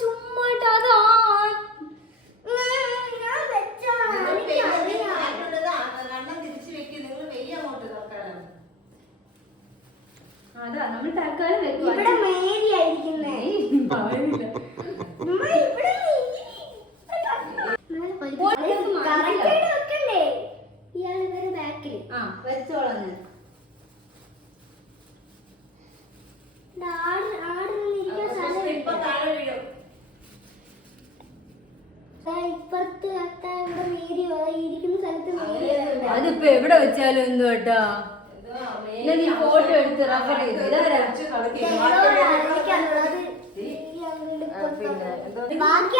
ചുമ്മാട്ട് അതാ അതാ നമ്മൾ തൽക്കാലം വെക്കും. ഇവിടെ മേരി ആയിരിക്കുന്നേ. വെച്ചോളാം അതിപ്പോ എവിടെ വെച്ചാലും എന്തു കേട്ടാ. നീ ഫോട്ടോ എടുത്ത് റെഫർ ചെയ്ത് ബാക്കി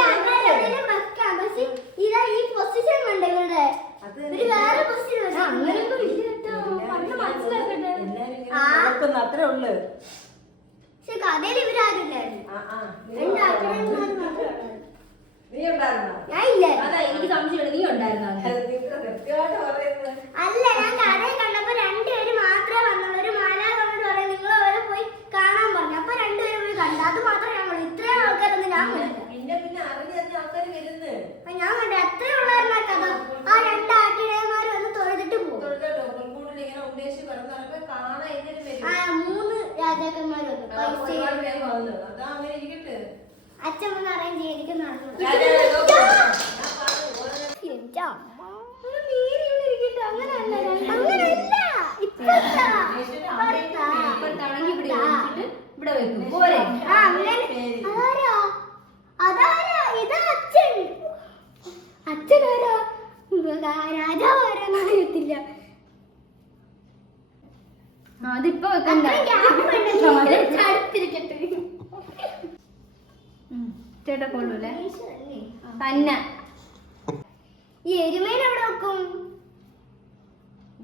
ഇതാ ഈ പൊസിഷൻ കണ്ടേ വേറെ പൊസിഷൻ അത്രേ ഉള്ളു. പക്ഷെ കഥയിൽ ഇവരാരില്ലായിരുന്നു. എനിക്ക് സംശയമുണ്ട് നീ ഉണ്ടായിരുന്നോ? അല്ല, ഞാൻ കടയിൽ കണ്ടപ്പോ രണ്ടുപേര് മാത്രമേ വന്നുള്ളൂ. ഒരു മാലാ കണ്ടിട്ട് പറയാം നിങ്ങൾ അവരെ പോയി കാണാൻ പറഞ്ഞു. അപ്പൊ രണ്ടുപേരും പോയി കണ്ടു. അത് മാത്രമേ ഞാൻ കണ്ടു. ഇത്രയും ആൾക്കാരൊന്നും ഞാൻ കണ്ടില്ല. ഞാൻ കണ്ടു എത്രയും ഉള്ളായിരുന്നു ആ കഥ. ആ രണ്ട് ആട്ടിടയന്മാര് വന്ന് തൊഴുതിട്ട് പോകും. 3 രാജാക്കന്മാര് വന്നു. അച്ഛൻ വന്ന് അറേഞ്ച് ചെയ്തിരിക്കുന്നതാണ്. അച്ഛനാരാ രാജാവാരാന്ന് അറിയത്തില്ല. അതിപ്പോ ചേട്ടാ കൊള്ളൂല്ലേ തന്നെ. ഈ എരുമേനെ എവിടെ വെക്കും?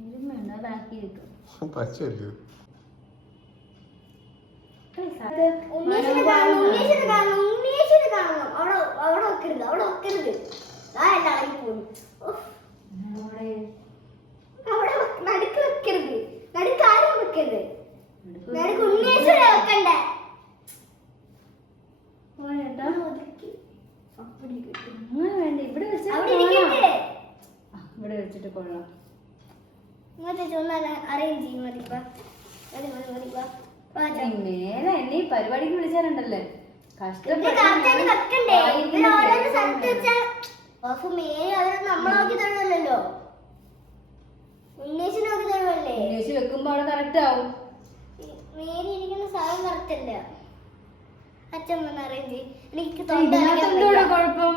എരുമയുണ്ടോ? അതാക്കി വെക്കും. ഉണ്ണീഷിനെ കാണണം. അവിടെ വെക്കരുത്. അവിടെ നടുക്ക് വെക്കരുത്. നടുക്ക് ആരും വെക്കരുത്. നടുക്ക് ഉണ്ണീഷിനെ വെക്കണ്ടേ. ഇവിടെ വെച്ചിട്ട് കൊള്ളാം. അറേഞ്ച് ചെയ്യും. നേരെ എന്നെ ഈ പരിപാടിക്ക് വിളിച്ചാലുണ്ടല്ലേ നമ്മളല്ലോ ഉണ്ണീഷ് വെക്കുമ്പോ അവിടെ കറക്റ്റ് ആവും. മേരി ഇരിക്കുന്ന സ്ഥലം കറക്റ്റ് അല്ല. അച്ഛൻ അറേഞ്ച് ചെയ്യും. എനിക്ക് കുഴപ്പം